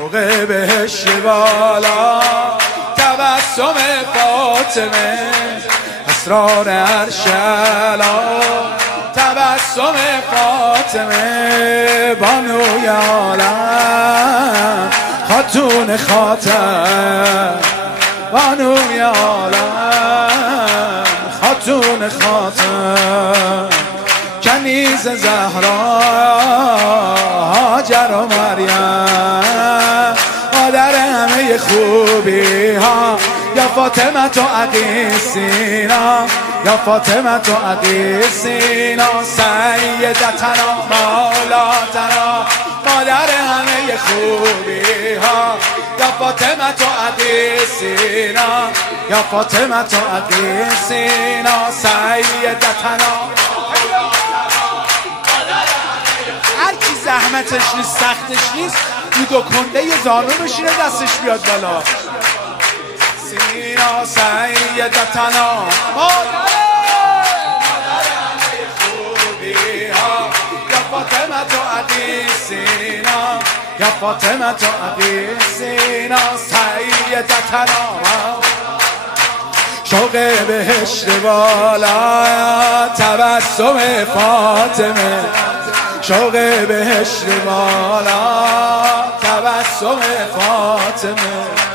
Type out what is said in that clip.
شوق بهشت بالا تبسم فاطمه اسرار عرش اعلی تبسم فاطمه بانوی عالم خاتون خاتم بانوی عالم خاتون خاتم کنیز زهرا هاجر و مریم مادر همه خوبی ها یا فاطمه تو عقی سینا یا فاطمه تو عقی سینا سیدتنا مولاتنا مادر همه خوبی ها یا فاطمه تو عقی سینا یا فاطمه تو عقی سینا سیدتنا هر کی زحمتش نیست سختش نیست دو کنده یه زانو بشینه دستش بیاد بالا سینا سیدتنا مادر همه خوبی ها یا فاطمه تو عقی سینا یا فاطمه تو عقی سینا سیدتنا شوق بهشت بالا تبسم فاطمه شوق بهشت بالا تبسم فاطمه